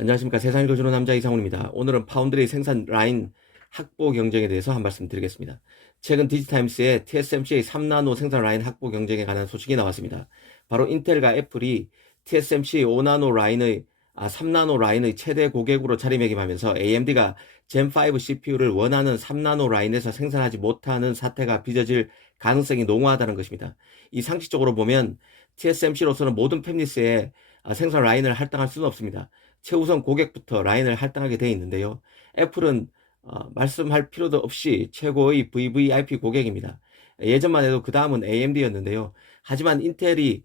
안녕하십니까. 세상을 거주는 남자 이상훈입니다. 오늘은 파운드리 생산 라인 확보 경쟁에 대해서 한 말씀 드리겠습니다. 최근 디지타임스에 TSMC의 3나노 생산 라인 확보 경쟁에 관한 소식이 나왔습니다. 바로 인텔과 애플이 TSMC 3나노 라인의 최대 고객으로 자리매김하면서 AMD가 젠5 CPU를 원하는 3나노 라인에서 생산하지 못하는 사태가 빚어질 가능성이 농후하다는 것입니다. 이 상식적으로 보면 TSMC로서는 모든 팹리스에 생산 라인을 할당할 수는 없습니다. 최우선 고객부터 라인을 할당하게 되어 있는데요. 애플은 말씀할 필요도 없이 최고의 VVIP 고객입니다. 예전만 해도 그 다음은 AMD였는데요. 하지만 인텔이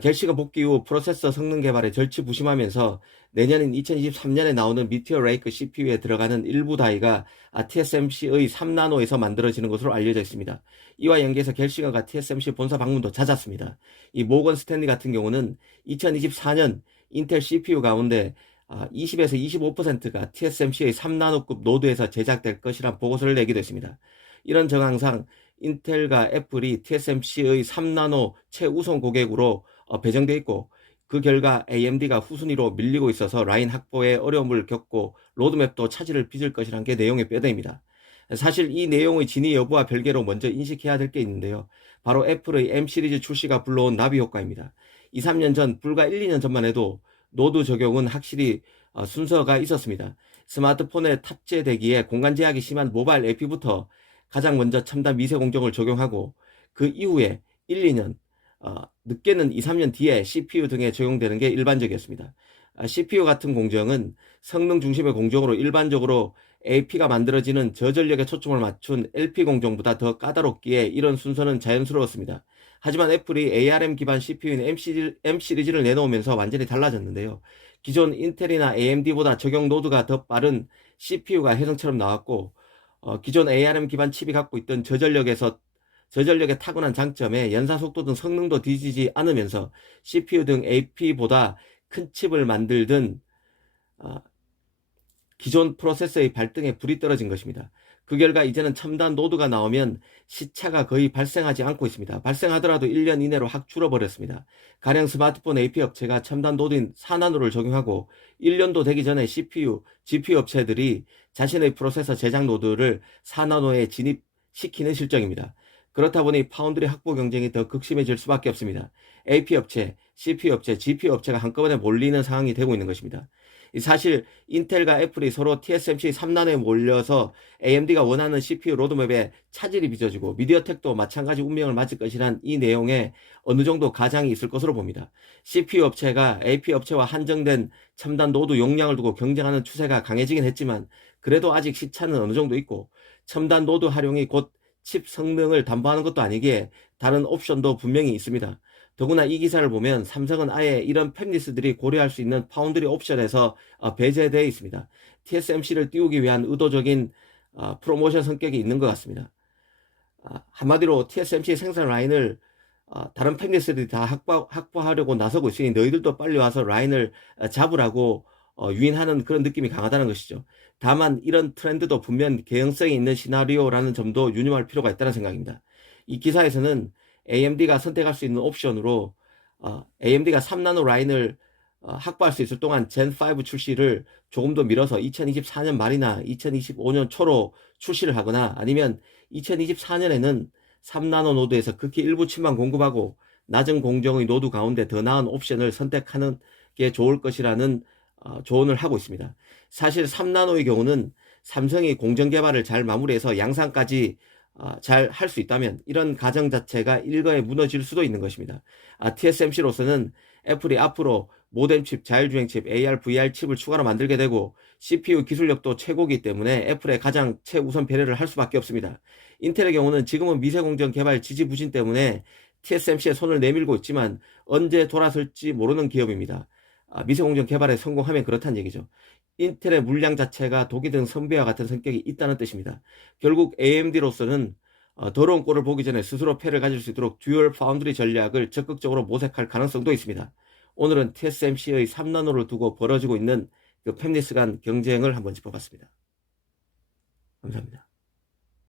갤시가 복귀 후 프로세서 성능 개발에 절치부심하면서 내년인 2023년에 나오는 미티어 레이크 CPU에 들어가는 일부 다이가 TSMC의 3나노에서 만들어지는 것으로 알려져 있습니다. 이와 연계해서 갤시가가 TSMC 본사 방문도 잦았습니다. 이 모건 스탠리 같은 경우는 2024년 인텔 CPU 가운데 20에서 25%가 TSMC의 3나노급 노드에서 제작될 것이란 보고서를 내기도 했습니다. 이런 정황상 인텔과 애플이 TSMC의 3나노 최우선 고객으로 배정되어 있고, 그 결과 AMD가 후순위로 밀리고 있어서 라인 확보에 어려움을 겪고 로드맵도 차질을 빚을 것이라는 게 내용의 뼈대입니다. 사실 이 내용의 진위 여부와 별개로 먼저 인식해야 될 게 있는데요. 바로 애플의 M 시리즈 출시가 불러온 나비 효과입니다. 2, 3년 전, 불과 1, 2년 전만 해도 노드 적용은 확실히 순서가 있었습니다. 스마트폰에 탑재되기에 공간 제약이 심한 모바일 AP부터 가장 먼저 첨단 미세 공정을 적용하고, 그 이후에 1, 2년, 늦게는 2, 3년 뒤에 CPU 등에 적용되는 게 일반적이었습니다. CPU 같은 공정은 성능 중심의 공정으로 일반적으로 AP가 만들어지는 저전력에 초점을 맞춘 LP 공정보다 더 까다롭기에 이런 순서는 자연스러웠습니다. 하지만 애플이 ARM 기반 CPU인 M 시리즈를 내놓으면서 완전히 달라졌는데요. 기존 인텔이나 AMD보다 적용 노드가 더 빠른 CPU가 혜성처럼 나왔고, 기존 ARM 기반 칩이 갖고 있던 저전력의 타고난 장점에 연사 속도 등 성능도 뒤지지 않으면서 CPU 등 AP보다 큰 칩을 만들던 기존 프로세서의 발등에 불이 떨어진 것입니다. 그 결과 이제는 첨단 노드가 나오면 시차가 거의 발생하지 않고 있습니다. 발생하더라도 1년 이내로 확 줄어버렸습니다. 가령 스마트폰 AP 업체가 첨단 노드인 4나노를 적용하고 1년도 되기 전에 CPU, GPU 업체들이 자신의 프로세서 제작 노드를 4나노에 진입시키는 실정입니다. 그렇다 보니 파운드리 확보 경쟁이 더 극심해질 수밖에 없습니다. AP 업체, CPU 업체, GPU 업체가 한꺼번에 몰리는 상황이 되고 있는 것입니다. 사실 인텔과 애플이 서로 TSMC 3나노에 몰려서 AMD가 원하는 CPU 로드맵에 차질이 빚어지고 미디어텍도 마찬가지 운명을 맞을 것이란 이 내용에 어느 정도 가장이 있을 것으로 봅니다. CPU 업체가 AP 업체와 한정된 첨단 노드 용량을 두고 경쟁하는 추세가 강해지긴 했지만, 그래도 아직 시차는 어느 정도 있고, 첨단 노드 활용이 곧 칩 성능을 담보하는 것도 아니기에 다른 옵션도 분명히 있습니다. 더구나 이 기사를 보면 삼성은 아예 이런 팹리스들이 고려할 수 있는 파운드리 옵션에서 배제되어 있습니다. TSMC를 띄우기 위한 의도적인 프로모션 성격이 있는 것 같습니다. 한마디로 TSMC 생산 라인을 다른 팹리스들이 다 확보하려고 나서고 있으니 너희들도 빨리 와서 라인을 잡으라고 유인하는 그런 느낌이 강하다는 것이죠. 다만 이런 트렌드도 분명 개연성이 있는 시나리오라는 점도 유념할 필요가 있다는 생각입니다. 이 기사에서는 AMD가 선택할 수 있는 옵션으로 AMD가 3나노 라인을 확보할 수 있을 동안 젠5 출시를 조금 더 미뤄서 2024년 말이나 2025년 초로 출시를 하거나, 아니면 2024년에는 3나노 노드에서 극히 일부 칩만 공급하고 낮은 공정의 노드 가운데 더 나은 옵션을 선택하는 게 좋을 것이라는 조언을 하고 있습니다. 사실 3나노의 경우는 삼성이 공정 개발을 잘 마무리해서 양산까지 잘 할 수 있다면 이런 가정 자체가 일거에 무너질 수도 있는 것입니다. TSMC로서는 애플이 앞으로 모뎀 칩, 자율주행 칩, AR, VR 칩을 추가로 만들게 되고 CPU 기술력도 최고이기 때문에 애플의 가장 최우선 배려를 할 수밖에 없습니다. 인텔의 경우는 지금은 미세공정 개발 지지부진 때문에 TSMC에 손을 내밀고 있지만 언제 돌아설지 모르는 기업입니다. 미세공정 개발에 성공하면 그렇다는 얘기죠. 인텔의 물량 자체가 독이 든 선배와 같은 성격이 있다는 뜻입니다. 결국 AMD로서는 더러운 꼴을 보기 전에 스스로 패를 가질 수 있도록 듀얼 파운드리 전략을 적극적으로 모색할 가능성도 있습니다. 오늘은 TSMC의 3나노를 두고 벌어지고 있는 그 팹리스 간 경쟁을 한번 짚어봤습니다. 감사합니다.